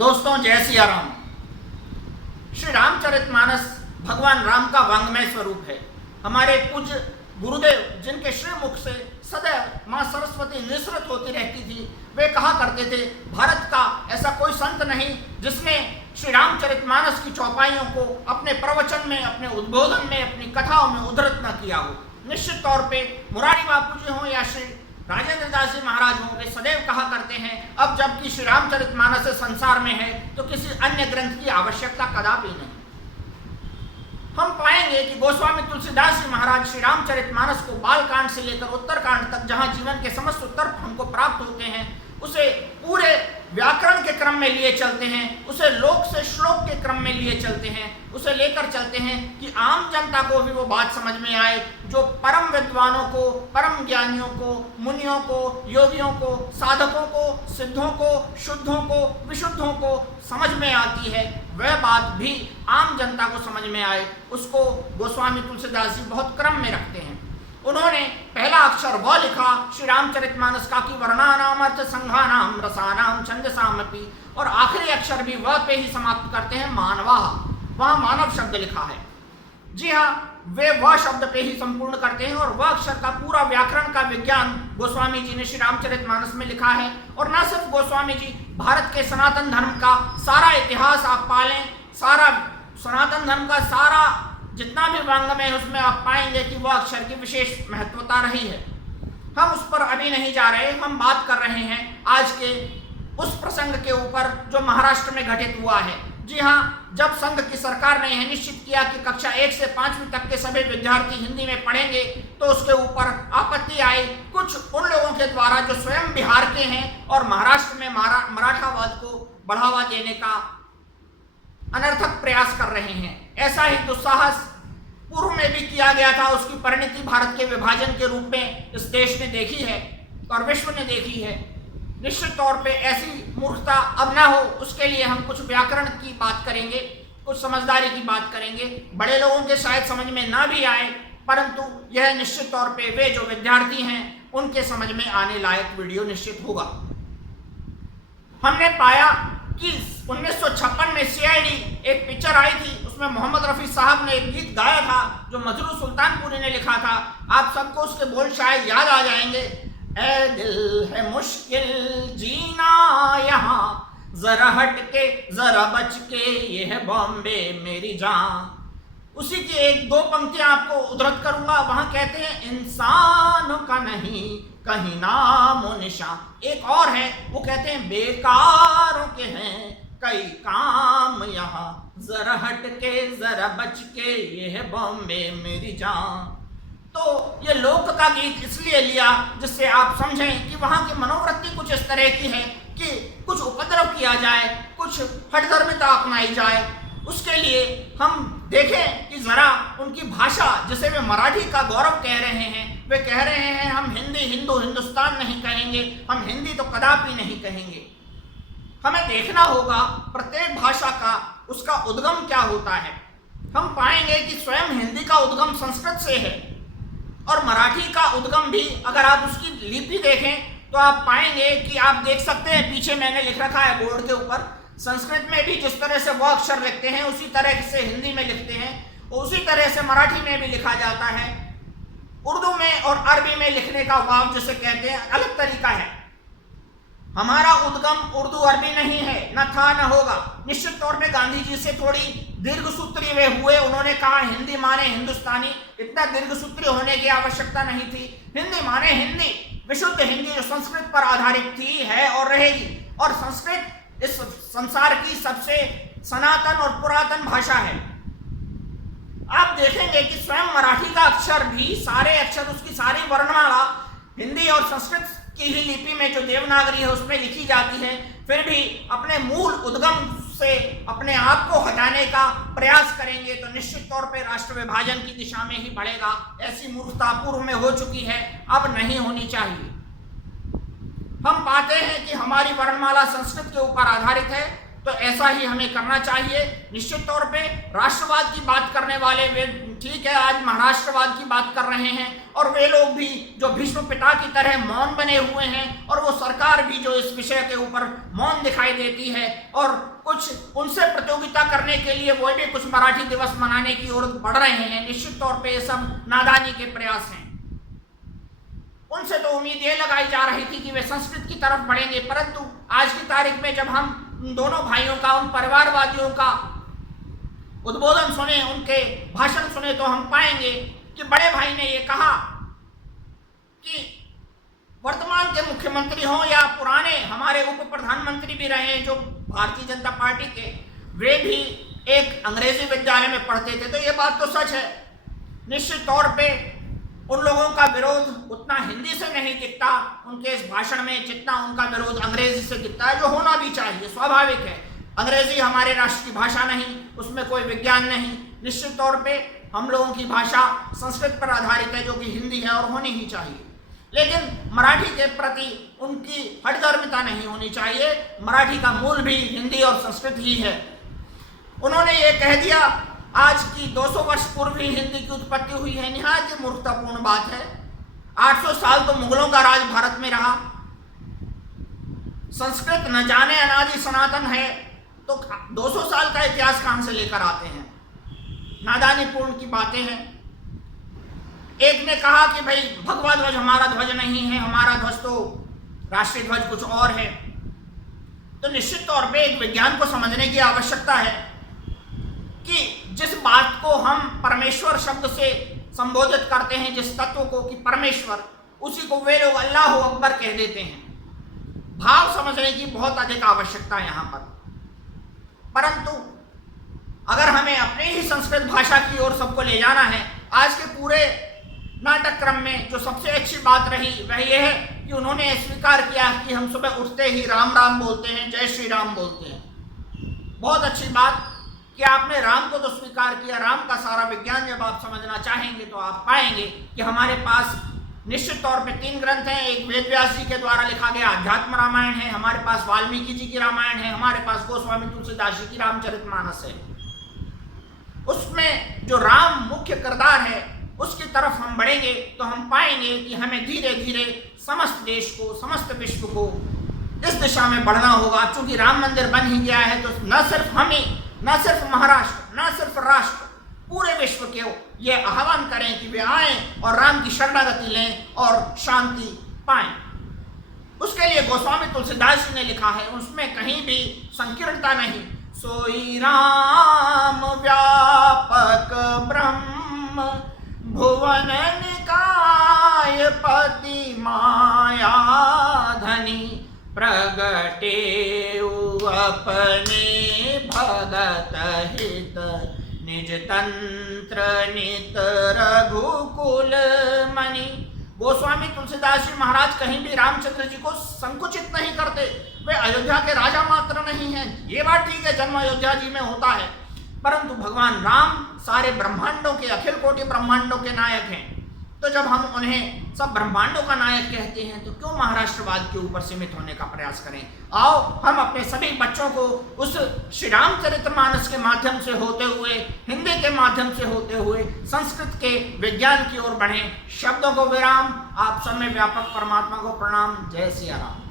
दोस्तों, जय सिया राम। श्री रामचरितमानस भगवान राम का वांग्मय स्वरूप है। हमारे पूज्य गुरुदेव, जिनके श्रीमुख से सदैव माँ सरस्वती निसृत होती रहती थी, वे कहा करते थे, भारत का ऐसा कोई संत नहीं जिसने श्री रामचरितमानस की चौपाइयों को अपने प्रवचन में, अपने उद्बोधन में, अपनी कथाओं में उद्धृत न किया हो। निश्चित तौर पे मुरारी बापू जी हों या श्री राजेंद्र दास जी महाराज हों, वे सदैव कहा करते हैं, अब जबकि श्री रामचरितमानस संसार में है तो किसी अन्य ग्रंथ की आवश्यकता कदापि नहीं। हम पाएंगे कि गोस्वामी तुलसीदास जी महाराज श्री रामचरितमानस को बालकांड से लेकर उत्तरकांड तक, जहां जीवन के समस्त उत्तर हमको प्राप्त होते हैं, उसे पूरे व्याकरण के क्रम में लिए चलते हैं, उसे लोक से श्लोक के क्रम में लिए चलते हैं, उसे लेकर चलते हैं कि आम जनता को भी वो बात समझ में आए जो परम विद्वानों को, परम ज्ञानियों को, मुनियों को, योगियों को, साधकों को, सिद्धों को, शुद्धों को, विशुद्धों को समझ में आती है, वह बात भी आम जनता को समझ में आए। उसको गोस्वामी तुलसीदास जी बहुत क्रम में रखते हैं। उन्होंने पहला अक्षर व लिखा श्री रामचरितमानस का कि वर्णानाम अर्थ संघानाम रसानाम छंदसामपि, और आखिरी अक्षर भी व पे ही समाप्त करते हैं, मानवा। वहां मानव शब्द लिखा है। जी हाँ, वे व शब्द पे ही संपूर्ण करते हैं और वह अक्षर का पूरा व्याकरण का विज्ञान गोस्वामी जी ने श्री रामचरितमानस में लिखा है। और न सिर्फ गोस्वामी जी, भारत के सनातन धर्म का सारा इतिहास आप पालें, सारा सनातन धर्म का सारा जितना भी वांग्मय है उसमें आप पाएंगे कि वह अक्षर की विशेष महत्वता रही है। हम उस पर अभी नहीं जा रहे, हम बात कर रहे हैं आज के उस प्रसंग के ऊपर जो महाराष्ट्र में घटित हुआ है। जी हाँ, जब संघ की सरकार ने यह निश्चित किया कि कक्षा 1 से 5वीं तक के सभी विद्यार्थी हिंदी में पढ़ेंगे, तो उसके ऊपर आपत्ति आई कुछ उन लोगों के द्वारा जो स्वयं बिहार के हैं और महाराष्ट्र में मराठावाद को बढ़ावा देने का अनर्थक प्रयास कर रहे हैं। ऐसा ही दुस्साहस पूर्व में भी किया गया था। उसकी परिणति भारत के विभाजन के रूप में इस देश ने देखी है और विश्व ने देखी है। निश्चित तौर पे ऐसी मूर्खता अब ना हो, उसके लिए हम कुछ व्याकरण की बात करेंगे, कुछ समझदारी की बात करेंगे। बड़े लोगों के शायद समझ में ना भी आए, परंतु यह निश्चित तौर पे वे जो विद्यार्थी हैं उनके समझ में आने लायक वीडियो निश्चित होगा। हमने पाया कि 1956 में सीआईडी एक पिक्चर आई थी, उसमें मोहम्मद रफी साहब ने एक गीत गाया था जो मजरू सुल्तानपुरी ने लिखा था। आप सबको उसके बोल शायद याद आ जाएंगे। ऐ दिल है मुश्किल जीना यहाँ, जरा हट के जरा बच के, ये है बॉम्बे मेरी जान। उसी की एक दो पंक्तियां आपको उद्धृत करूंगा। वहां कहते हैं, इंसानों का नहीं कहीं नामो निशान। एक और है, वो कहते हैं, बेकारों के हैं कई काम यहाँ, जरा हट के जरा बच के, ये है बॉम्बे मेरी जान। तो ये लोक का गीत इसलिए लिया जिससे आप समझें कि वहां की मनोवृत्ति कुछ इस तरह की है कि कुछ उपद्रव किया जाए, कुछ हठधर्मिता अपनाई जाए। उसके लिए हम देखें कि जरा उनकी भाषा, जिसे वे मराठी का गौरव कह रहे हैं, वे कह रहे हैं हम हिंदी, हिंदू, हिंदुस्तान नहीं कहेंगे, हम हिंदी तो कदापि नहीं कहेंगे। हमें देखना होगा प्रत्येक भाषा का उसका उद्गम क्या होता है। हम पाएंगे कि स्वयं हिंदी का उद्गम संस्कृत से है और मराठी का उद्गम भी, अगर आप उसकी लिपि देखें तो आप पाएंगे कि आप देख सकते हैं, पीछे मैंने लिख रखा है बोर्ड के ऊपर, संस्कृत में भी जिस तरह से वो अक्षर लिखते हैं उसी तरह से हिंदी में लिखते हैं, उसी तरह से मराठी में भी लिखा जाता है। उर्दू में और अरबी में लिखने का वाव जिसे कहते हैं अलग तरीका है। हमारा उद्गम उर्दू अरबी नहीं है, न था न होगा। निश्चित तौर पे गांधी जी से थोड़ी दीर्घसूत्री वे हुए, उन्होंने कहा हिंदी माने हिंदुस्तानी। इतना दीर्घसूत्री होने की आवश्यकता नहीं थी। हिंदी माने हिंदी, विशुद्ध हिंदी जो संस्कृत पर आधारित थी, है और रहेगी। और संस्कृत इस संसार की सबसे सनातन और पुरातन भाषा है। आप देखेंगे कि स्वयं मराठी का अक्षर भी, सारे अक्षर, उसकी सारी वर्णमाला हिंदी और संस्कृत की ही लिपि में जो देवनागरी है उसमें लिखी जाती है, फिर भी अपने मूल उद्गम से अपने आप को हटाने का प्रयास करेंगे तो निश्चित तौर पे राष्ट्र विभाजन की दिशा में ही बढ़ेगा। ऐसी मूर्खता पूर्व में हो चुकी है, अब नहीं होनी चाहिए। हम पाते हैं कि हमारी वर्णमाला संस्कृत के ऊपर आधारित है, तो ऐसा ही हमें करना चाहिए। निश्चित तौर पे राष्ट्रवाद की बात करने वाले वे ठीक है, आज महाराष्ट्रवाद की बात कर रहे हैं, और वे लोग भी जो भीष्म पिता की तरह मौन बने हुए हैं, और वो सरकार भी जो इस विषय के ऊपर मौन दिखाई देती है, और कुछ उनसे प्रतियोगिता करने के लिए वो भी कुछ मराठी दिवस मनाने की ओर बढ़ रहे हैं। निश्चित तौर पे ये सब नादानी के प्रयास हैं। उनसे तो उम्मीद ये लगाई जा रही थी कि वे संस्कृत की तरफ बढ़ेंगे, परंतु आज की तारीख में जब हम दोनों भाइयों का, उन परिवारवादियों का उद्बोधन सुने, उनके भाषण सुने, तो हम पाएंगे कि बड़े भाई ने ये कहा कि वर्तमान के मुख्यमंत्री हों या पुराने हमारे उप प्रधानमंत्री भी रहे जो भारतीय जनता पार्टी के, वे भी एक अंग्रेजी विद्यालय में पढ़ते थे। तो ये बात तो सच है। निश्चित तौर पे उन लोगों का विरोध उतना हिंदी से नहीं दिखता उनके इस भाषण में, जितना उनका विरोध अंग्रेजी से दिखता है, जो होना भी चाहिए, स्वाभाविक है। अंग्रेजी हमारे राष्ट्र की भाषा नहीं, उसमें कोई विज्ञान नहीं। निश्चित तौर पे हम लोगों की भाषा संस्कृत पर आधारित है, जो कि हिंदी है और होनी ही चाहिए। लेकिन मराठी के प्रति उनकी हठधर्मिता नहीं होनी चाहिए। मराठी का मूल भी हिंदी और संस्कृत ही है। उन्होंने ये कह दिया आज की 200 वर्ष पूर्व ही हिंदी की उत्पत्ति हुई है। निहायत ही मूर्खतापूर्ण बात है। 800 साल तो मुगलों का राज भारत में रहा। संस्कृत न जाने अनादि सनातन है, तो 200 साल का इतिहास कहां से लेकर आते हैं? नादानीपूर्ण की बातें हैं। एक ने कहा कि भाई भगवा ध्वज हमारा ध्वज नहीं है, हमारा ध्वज तो राष्ट्रीय ध्वज कुछ और है। तो निश्चित तौर पे एक विज्ञान को समझने की आवश्यकता है कि जिस बात को हम परमेश्वर शब्द से संबोधित करते हैं, जिस तत्व को कि परमेश्वर, उसी को वे लोग अल्लाह अकबर कह देते हैं। भाव समझने की बहुत अधिक आवश्यकता है यहाँ पर। परंतु अगर हमें अपने ही संस्कृत भाषा की ओर सबको ले जाना है, आज के पूरे नाटक क्रम में जो सबसे अच्छी बात रही वह यह है कि उन्होंने स्वीकार किया कि हम सुबह उठते ही राम राम बोलते हैं, जय श्री राम बोलते हैं। बहुत अच्छी बात कि आपने राम को तो स्वीकार किया। राम का सारा विज्ञान जब आप समझना चाहेंगे तो आप पाएंगे कि हमारे पास निश्चित तौर पे 3 ग्रंथ हैं। एक वेद व्यास जी के द्वारा लिखा गया अध्यात्म रामायण है, हमारे पास वाल्मीकि जी की रामायण है, हमारे पास गोस्वामी तुलसीदास जी की रामचरितमानस है। उसमें जो राम मुख्य किरदार है उसकी तरफ हम बढ़ेंगे तो हम पाएंगे कि हमें धीरे धीरे समस्त देश को, समस्त विश्व को इस दिशा में बढ़ना होगा। चूंकि राम मंदिर बन ही गया है तो न सिर्फ हमें, न सिर्फ महाराष्ट्र, न सिर्फ राष्ट्र, पूरे विश्व के ये आह्वान करें कि वे आएं और राम की शरणागति लें और शांति पाएं। उसके लिए गोस्वामी तुलसीदास जी ने लिखा है, उसमें कहीं भी संकीर्णता नहीं। सोई राम व्यापक ब्रह्म भुवन निकाय पति माया धनी प्रगटे अपने भगत हित निज तंत्र नित रघुकुल मणि। गोस्वामी तुलसीदास जी महाराज कहीं भी रामचंद्र जी को संकुचित नहीं करते। वे अयोध्या के राजा मात्र नहीं हैं, ये बात ठीक है, जन्म अयोध्या जी में होता है, परंतु भगवान राम सारे ब्रह्मांडों के, अखिल कोटि ब्रह्मांडों के नायक हैं। तो जब हम उन्हें सब ब्रह्मांडों का नायक कहते हैं तो क्यों महाराष्ट्रवाद के ऊपर सीमित होने का प्रयास करें? आओ हम अपने सभी बच्चों को उस श्री रामचरितमानस के माध्यम से होते हुए, हिंदी के माध्यम से होते हुए संस्कृत के विज्ञान की ओर बढ़ें। शब्दों को विराम। आप सब में व्यापक परमात्मा को प्रणाम। जय सिया राम।